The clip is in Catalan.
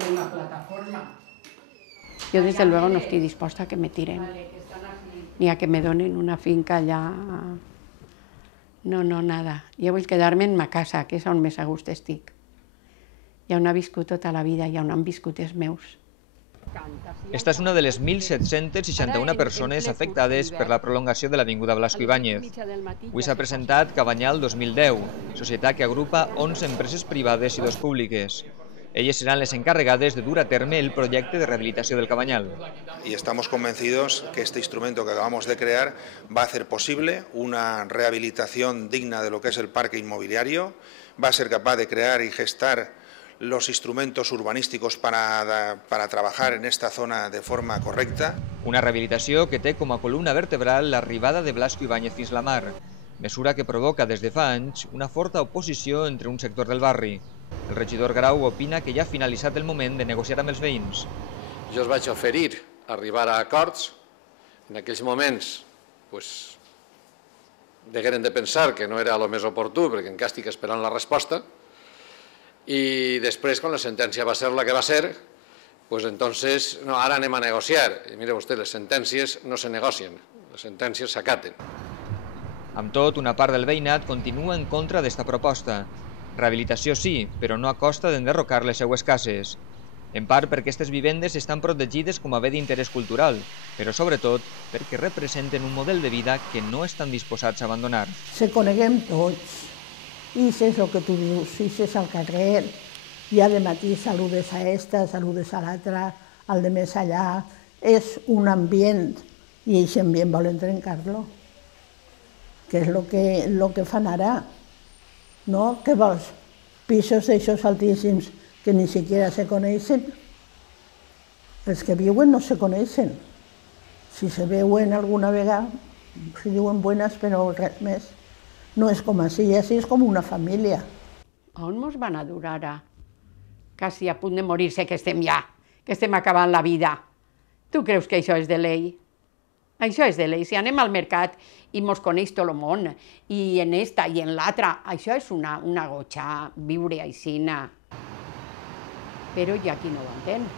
en la plataforma. Yo desde luego no estoy dispuesta a que me tiren, ni a que me donen una finca allà. No, nada. Jo vull quedar-me en ma casa, que és on més a gust estic. I on he viscut tota la vida i on han viscut els meus. Esta és una de les 1.761 persones afectades per la prolongació de l'Avinguda Blasco Ibáñez. Avui s'ha presentat Cabanyal 2010, societat que agrupa 11 empreses privades i 2 públiques. Elles seran les encarregades de dur a terme el projecte de rehabilitació del Cabanyal. Y estamos convencidos que este instrumento que acabamos de crear va a hacer posible una rehabilitación digna de lo que es el parque inmobiliario, va a ser capaz de crear y gestar los instrumentos urbanísticos para trabajar en esta zona de forma correcta. Una rehabilitació que té com a columna vertebral l'arribada de Blasco Ibáñez fins la mar, mesura que provoca des de fa anys una forta oposició entre un sector del barri. El regidor Grau opina que ja ha finalitzat el moment de negociar amb els veïns. Jo els vaig oferir arribar a acords. En aquells moments degueren de pensar que no era el més oportú perquè encara estic esperant la resposta. I després, quan la sentència va ser la que va ser, entonces, no, ara anem a negociar. I mire vostè, les sentències no se negocien, les sentències s'acaten. Amb tot, una part del veïnat continua en contra d'esta proposta. Rehabilitació sí, però no a costa d'enderrocar les seues cases. En part perquè aquestes vivendes estan protegides com a bé d'interès cultural, però sobretot perquè representen un model de vida que no estan disposats a abandonar. Se coneguem tots. I és el que tu dius, i és al carrer, i de matí saludes a esta, saludes a l'altra, al de més allà. És un ambient, i aquest ambient volen trencar-lo, que és el que fan ara. No? Què vols? Pisos d'aixòs altíssims que ni siquiera se coneixen. Els que viuen no se coneixen. Si se veuen alguna vegada, si diuen buenas, però res més. No és com així és com una família. On mos van a dur ara? Quasi a punt de morir-se que estem ja, que estem acabant la vida. Tu creus que això és de llei? Això és de llei. Si anem al mercat i mos coneix tot el món, i en esta i en l'altra, això és una gotxa, viure així. Però hi ha qui no ho entén.